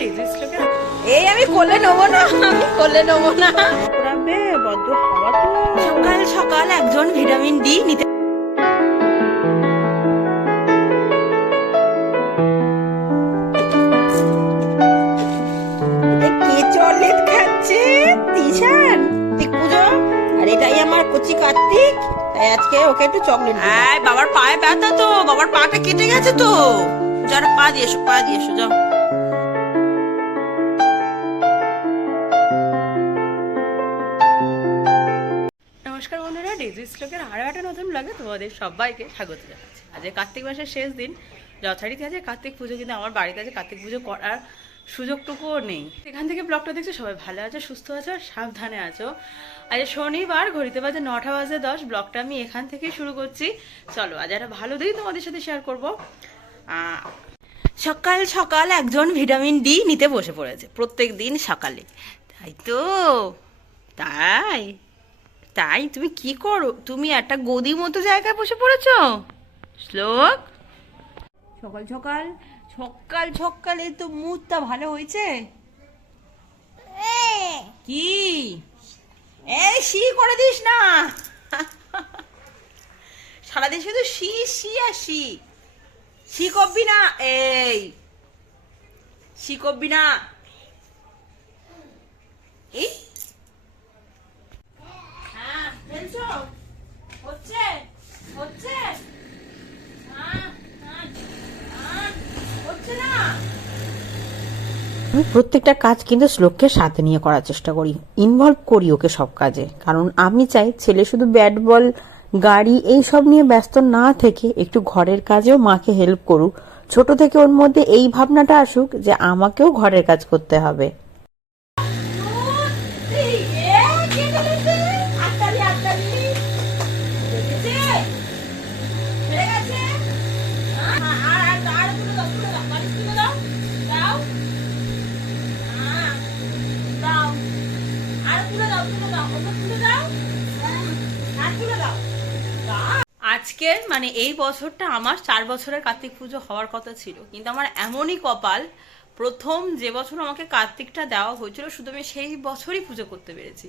এই আমি কোলে নেব না আমি কোলে নেব না। সকাল সকাল একজন ভিটামিন ডি নিতে কে চকলেট খাচ্ছে? তিশান ঠিক পুজো? আর এটাই আমার কচি কার্তিক তাই আজকে ওকে একটু চকলেট এই বাবার পায়ে ব্যথা তো বাবার পাটা কেটে গেছে তো। যারা পা দিয়ে এসো পা দিয়ে যাও। বন্ধুরা ডেজি আরও একটা নতুন ব্লগে তোমাদের সবাইকে স্বাগত জানাচ্ছি। আজ কার্তিক মাসের শেষ দিন, যথারীতি আছে কার্তিক পুজো, কিন্তু আমার বাড়িতে আছে কার্তিক পুজো করার সুযোগটুকুও নেই। এখান থেকে ব্লগটা দেখছ, সবাই ভালো আছো, সুস্থ আছো সাবধানে আছো। আজ শনিবার, ঘড়িতে বাজে নটা বাজে দশ ব্লগটা আমি এখান থেকেই শুরু করছি। চলো, আজ একটা ভালো দিন তোমাদের সাথে শেয়ার করব। সকাল সকাল একজন ভিটামিন ডি নিতে বসে পড়েছে, প্রত্যেক দিন সকালে। তাই তো? তাই? তাই তুমি কি করো? তুমি একটা গদি মতো জায়গায় বসে পড়েছো? শ্লোক? সকাল সকাল সকাল সকালে তো মুডটা ভালো হয়েছে। কি? এই শি করে দিস না। সারাদিন শুধু শি শি আর শি। শি করবি না, এই। শি করবি না। এই আমি প্রত্যেকটা কাজ কিন্তু শ্লোককে সাথে নিয়ে করার চেষ্টা করি ইনভলভ করি ওকে সব কাজে। কারণ আমি চাই ছেলে শুধু ব্যাট বল গাড়ি এই সব নিয়ে ব্যস্ত না থেকে একটু ঘরের কাজেও মাকে হেল্প করুক। ছোট থেকে ওর মধ্যে এই ভাবনাটা আসুক যে আমাকেও ঘরের কাজ করতে হবে। মানে এই বছরটা আমার চার বছরের কার্তিক পুজো হওয়ার কথা ছিল। কিন্তু আমার এমনই কপাল, প্রথম যে বছর আমাকে কার্তিকটা দেওয়া হয়েছিল, শুধু আমি সেই বছরই পুজো করতে পেরেছি।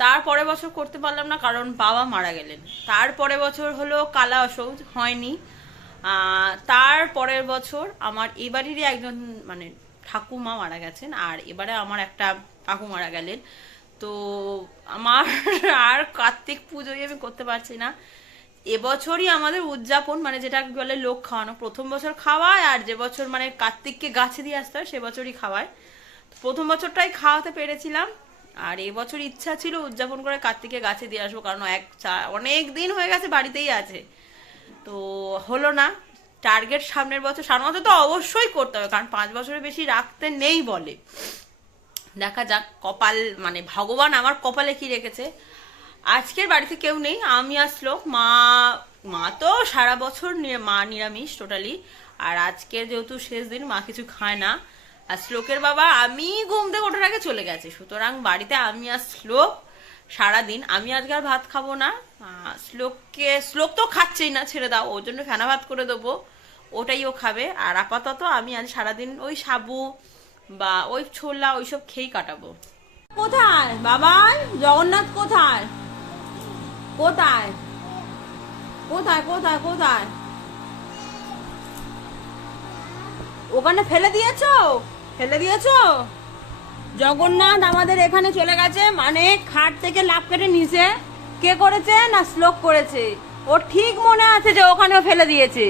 তারপরে বছর করতে পারলাম না, কারণ বাবা মারা গেলেন। তার তারপরে বছর হলো কালা অসৌচ হয়নি। তার পরের বছর আমার এবারেরই একজন মানে ঠাকুমা মারা গেছেন, আর এবারে আমার একটা কাকু মারা গেলেন। তো আমার আর কার্তিক পুজোই আমি করতে পারছি না। এবছরই আমাদের উদযাপন মানে যেটা বলে, লোক খাওয়ানো। প্রথম বছর খাওয়ায় আর যে বছর মানে কার্তিককে গাছে দিয়ে আসতে হয়, সে বছরই খাওয়ায়। প্রথম বছরটাই খাওয়াতে পেরেছিলাম। আর এবছর ইচ্ছা ছিল উদযাপন করে কার্তিককে গাছে দিয়ে আসব, কারণ এক অনেক দিন হয়ে গেছে বাড়িতেই আছে। তো হলো না টার্গেট সামনের বছর সামনের বছর তো অবশ্যই করতে হবে, কারণ পাঁচ বছরের বেশি রাখতে নেই বলে। দেখা যাক, কপাল মানে ভগবান আমার কপালে কি রেখেছে। আজকের বাড়িতে কেউ নেই, আমি আসলো মা মা তো সারা বছর মা নিরামিষ টোটালি আর আজকের যেহেতু শেষ দিন, মা কিছু খায় না। আর শ্লোকের বাবা, আমি ঘুম থেকে ওঠার আগে চলে গেছে। সুতরাং বাড়িতে আমি আর শ্লোক সারাদিন আমি আজকে আর ভাত খাব না। শ্লোককে, শ্লোক তো খাচ্ছেই না, ছেড়ে দাও। ওর জন্য ফেনা ভাত করে দেবো। ওটাই ও খাবে। আর আপাতত আমি আজ সারাদিন ওই সাবু বা ওই ছোলা ওইসব খেয়েই কাটাবো। কোথায়? বাবাই? জগন্নাথ কোথায়? কোথায় কোথায় কোথায় কোথায় ওখানে ফেলে দিয়েছ? ফেলে দিয়েছ? জগন্নাথ আমাদের এখানে চলে গেছে মানে খাট থেকে লাভ কেটে নিচে কে করেছে? না শ্লোক করেছে। ও ঠিক মনে আছে যে ওখানেও ফেলে দিয়েছে।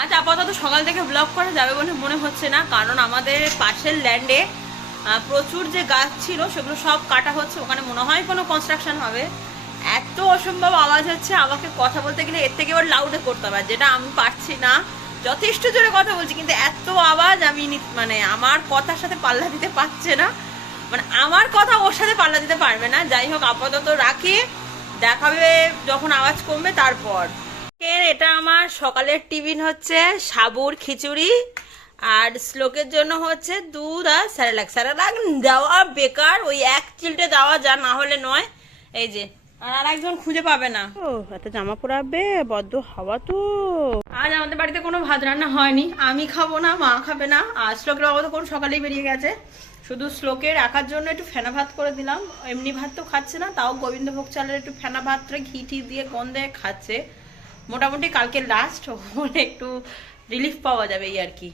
আজ আপাতত সকাল থেকে ব্লগ করা যাবে বলে মনে হচ্ছে না, কারণ আমাদের পাশের ল্যান্ডে প্রচুর যে গাছ ছিল, সেগুলো সব কাটা হচ্ছে। ওখানে মনে হয় কোনো কনস্ট্রাকশন হবে। এত অসম্ভব আওয়াজ হচ্ছে আমাকে কথা বলতে গেলে এর থেকে ওর লাউডে করতে হবে যেটা আমি পারছি না, যথেষ্ট জোরে কথা বলছি, কিন্তু এত আওয়াজ আমি মানে আমার কথার সাথে পাল্লা দিতে পারছে না। মানে আমার কথা ওর সাথে পাল্লা দিতে পারবে না, যাই হোক আপাতত রাখি দেখাবে যখন আওয়াজ কমবে তারপর। এটা আমার সকালের টিফিন হচ্ছে, সাবুর খিচুড়ি, আর শ্লোকের জন্য হচ্ছে দুধ আর স্যারেলাক স্যারেলাক দেওয়া বেকার, ওই এক চিলটে দেওয়া যা না হলে নয়, এই যে আর আরেকজন খুঁজে পাবে না। ও এত জামা পরাবে বড্ড হাওয়া তো। আজ আমাদের বাড়িতে কোনো ভাত রান্না হয়নি। আমি খাব না মা খাবে না। আর শ্লোকের বাবা তো কোন সকালেই বেরিয়ে গেছে। শুধু শ্লোকে রাখার জন্য একটু ফেনা ভাত করে দিলাম। এমনি ভাত তো খাচ্ছে না তাও গোবিন্দভোগ চালের একটু ফেনা ভাতটা ঘি টি দিয়ে গন্ধে খাচ্ছে। মোটামুটি কালকে লাস্ট ওর একটু রিলিফ পাওয়া যাবে এই আর কি।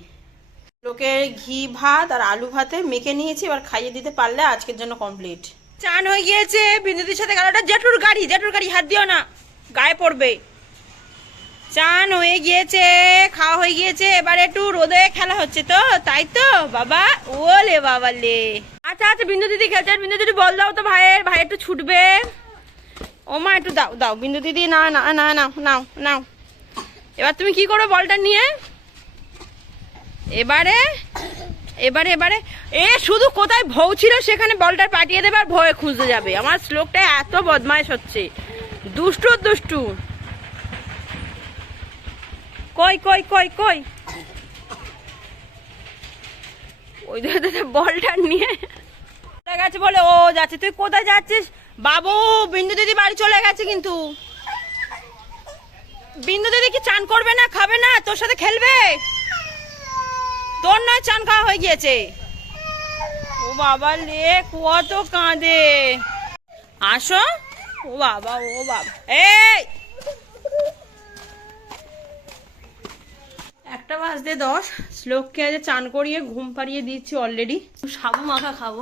লোকের ঘি ভাত আর আলু ভাতে মেখে নিয়েছি এবার খাইয়ে দিতে পারলে আজকের জন্য কমপ্লিট চান হয়ে গিয়েছে বিন্দুদির সাথে গেল ওটা জেঠুর গাড়ি জেঠুর গাড়ি, হাত দিও না, গায়ে পড়বে। চান হয়ে গিয়েছে, খাওয়া হয়ে গিয়েছে, এবার একটু রোদে খেলা হচ্ছে তো, তাই তো? বাবা, ওলে বাবা লে। আচ্ছা আচ্ছা বিন্দু দিদি খেলছে বিন্দু দিদি বল দাও তো ভাইয়ের, ভাই একটু ছুটবে। ও মা, একটু দাও দাও বিন্দু দিদি না না না, নাও নাও নাও। এবার তুমি কি করো বলটা নিয়ে? এবারে এবারে এবারে। এ, শুধু কোথায় ভৌ ছিল সেখানে বলটা পাঠিয়ে দেবে আর ভয়ে খুঁজতে যাবে। আমার শ্লোকটা এত বদমাইশ হচ্ছে। দুষ্টু দুষ্টু। কই কই কই কই? ওই বলটা নিয়ে গেছে বলে, ও যাচ্ছে। তুই কোথায় যাচ্ছিস? বাবু, বিন্দু দিদি বাড়ি চলে গেছে কিন্তু। বিন্দু দিদি কি চান করবে না, খাবে না? তোর সাথে খেলবে? তোর নয় চান খাওয়া হয়ে গিয়েছে। ও বাবা লে কত কাঁদে। আসো। ও বাবা ও বাবা। এই! একটা বাজতে দশ। শ্লোককে আজ চান করিয়ে ঘুম পাড়িয়ে দিচ্ছি অলরেডি সাবু মাখা খাব।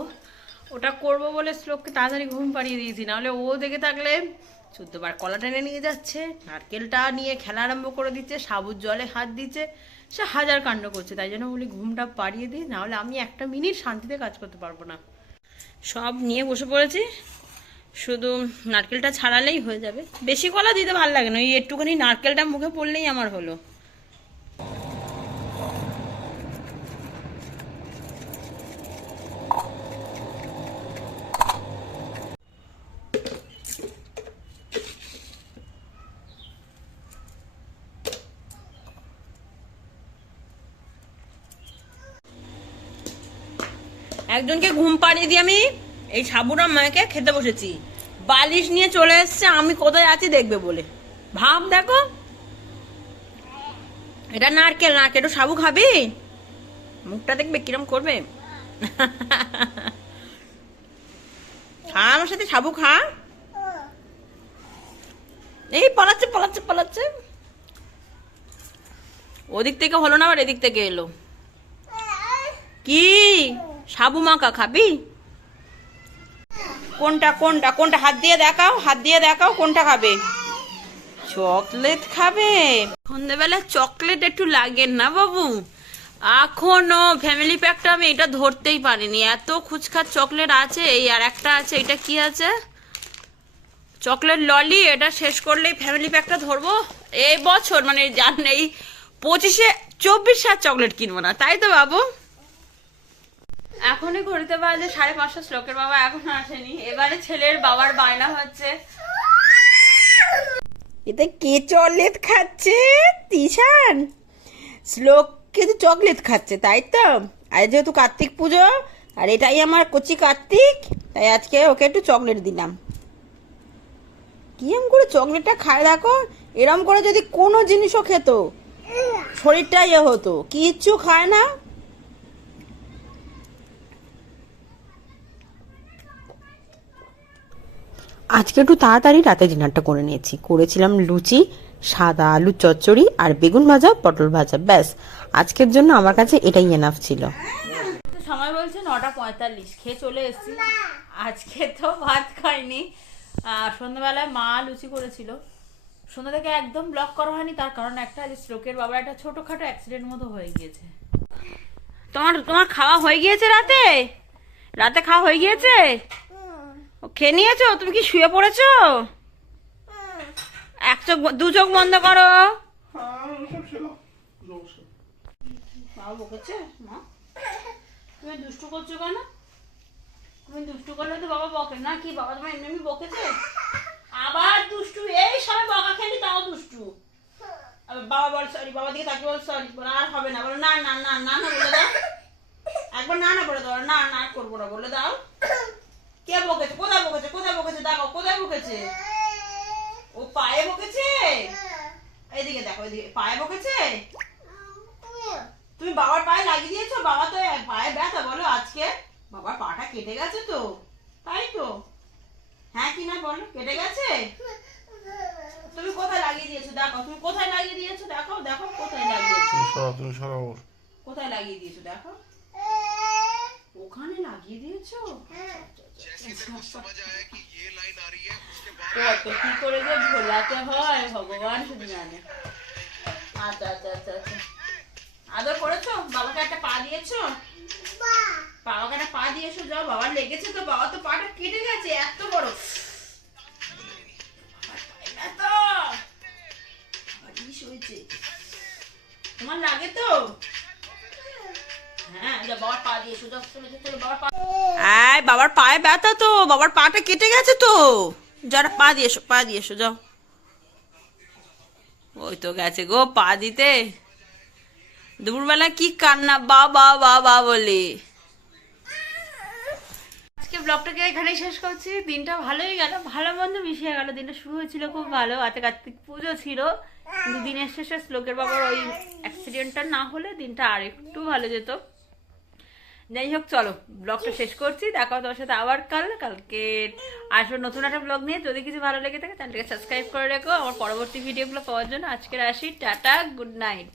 ওটা করব বলে শ্লোককে তাড়াতাড়ি ঘুম পাড়িয়ে দিয়েছি। নাহলে ও দেখে থাকলে চোদ্দবার কলা টেনে নিয়ে যাচ্ছে, নারকেলটা নিয়ে খেলা আরম্ভ করে দিচ্ছে, সাবুর জলে হাত দিচ্ছে। সে হাজার কাণ্ড করছে, তাই জন্য বলি ঘুমটা পাড়িয়ে দিই নাহলে আমি একটা মিনিট শান্তিতে কাজ করতে পারব না। সব নিয়ে বসে পড়েছি, শুধু নারকেলটা ছাড়ালেই হয়ে যাবে। বেশি কলা দিতে ভালো লাগে না, ওই একটুখানি নারকেলটা মুখে পড়লেই আমার হলো। একজনকে ঘুম পাড়িয়ে দিয়ে আমি এই সাবুরাম মাকে খেতে বসেছি। বালিশ নিয়ে চলে এসছে, আমি কোথায় আছি দেখবে বলে। ভাব দেখো। এটা নারকেল নারকেল একটু সাবু খাবি? মুখটা দেখবে কিরম করবে? খা আমার সাথে, সাবু খা। এই পালাচ্ছে পালাচ্ছে পালাচ্ছে। ওদিক থেকে হলো না আবার এদিক থেকে এলো? কি? সাবু মাখা খাবি? কোনটা কোনটা কোনটা? হাত দিয়ে দেখাও, হাত দিয়ে দেখাও কোনটা খাবে? চকলেট খাবে। সন্ধ্যেবেলা চকলেট একটু লাগে না বাবু? এখনও ফ্যামিলি প্যাকটা আমি এটা ধরতেই পারিনি। এত খুচখাচ চকলেট আছে, এই আর একটা আছে, এটা কি আছে? চকলেট ললি, এটা শেষ করলেই ফ্যামিলি প্যাকটা ধরবো? এই বছর মানে জান, এই পঁচিশে, চব্বিশ সাত চকলেট কিনবো না, তাই তো বাবু? এখনই ঘড়িতে বাজে সাড়ে পাঁচশো শ্লোকের বাবা এখনও আসেনি। এবারে ছেলের বাবার বায়না হচ্ছে। এতে কে চকলেট খাচ্ছে? তিশান? শ্লোক কিন্তু চকলেট খাচ্ছে, তাই তো? আজ যেহেতু কার্তিক পুজো, আর এটাই আমার কচি কার্তিক, তাই আজকে ওকে একটু চকলেট দিলাম। কিরম করে চকলেটটা খায় দেখো? এরম করে যদি কোনো জিনিসও খেত শরীরটা ইয়ে হতো। কিচ্ছু খায় না। আজকে একটু তাড়াতাড়ি রাতে ডিনারটা করে নিয়েছি। করেছিলাম লুচি, সাদা আলুর চচ্চড়ি আর বেগুন ভাজা, পটল ভাজা, ব্যাস। আজকের জন্য আমার কাছে এটাই এনাফ ছিল। সময় বলছে নটা পঁয়তাল্লিশ, খেয়ে চলে এসেছি। আজকে তো ভাত খাইনি। সন্ধ্যাবেলায় মা লুচি করেছিল। সন্ধ্যা থেকে একদম ব্লক করা হয়নি, তার কারণ একটা যে স্ট্রোকের বাবার একটা ছোটোখাটো অ্যাক্সিডেন্ট মতো হয়ে গিয়েছে। তোমার তোমার খাওয়া হয়ে গিয়েছে রাতে? রাতে খাওয়া হয়ে গিয়েছে? খেয়ে নিয়েছো? তুমি কি শুয়ে পড়েছো? এক চোখ দু চোখ বন্ধ করো। তুমি দুষ্টু করছ কেন? তুমি দুষ্টু তো বাবা বকে। না কি, বাবা এমনি বকেছে? আবার দুষ্টু? এই খেলি, তাও দুষ্টু। বাবা সরি বাবা দিকে তাকিয়ে বল আর হবে না। বলে, না না না না না, বলে দাও। একবার না না বলে দাও না না করব না। বলে দাও। কে বকেছে? কোথায় বকেছে? কোথায় বকেছে? দেখো কোথায় বকেছে? ও পায়ে বকেছে? এইদিকে দেখো এইদিকে। পায়ে বকেছে? তুমি বাবার পায়ে লাগিয়ে দিয়েছ? বাবা তো পায়ে ব্যথা বলো আজকে। বাবার পাটা কেটে গেছে তো। তাই তো। হ্যাঁ কি না বলো? কেটে গেছে? তুমি কোথায় লাগিয়ে দিয়েছ? দেখো তুমি কোথায় লাগিয়ে দিয়েছ? দেখো দেখো কোথায় লাগিয়েছো তুমি সরাও কোথায় লাগিয়ে দিয়েছ? দেখো। ওখানে লাগিয়ে দিয়েছ? কত কি করে যে ভোলাতে হয় ভগবান জানে আচ্ছা আচ্ছা আচ্ছা আচ্ছা আদর করেছ? বাবাকে একটা পা দিয়েছ? বাবাকে একটা পা দিয়েছ? যাও বাবার লেগেছে তো, বাবা তো পাটা কেটে গেছে, এত বড়। তোমার লাগে তো? হ্যাঁ যা বাবার পায়ে ব্যথা তো বাবার পাটা কেটে গেছে তো। যারা পা দিয়েছ পা দিয়েছ যাও। ওই তো গেছে গো পা দিতে। দুপুরবেলা কি কান্না বাবা বাবা বলে। আজকে ব্লগটাকে এখানেই শেষ করছি। দিনটা ভালোই গেল ভালো মন্দ মিশিয়ে গেল। দিনটা শুরু হয়েছিল খুব ভালো আজকে কার্তিক পুজো ছিল। কিন্তু দিনের শেষে শ্লোকের বাবার ওই অ্যাক্সিডেন্টটা না হলে দিনটা আর একটু ভালো যেত। যাই হোক, চলো, ব্লগটা শেষ করছি। দেখা তোমার সাথে আবার কাল। কালকে আসব নতুন একটা ব্লগ নিয়ে। যদি কিছু ভালো লেগে থাকে, চ্যানেলটাকে সাবস্ক্রাইব করে রেখো। আমার পরবর্তী ভিডিওগুলো পাওয়ার জন্য আজকের আসি টাটা গুড নাইট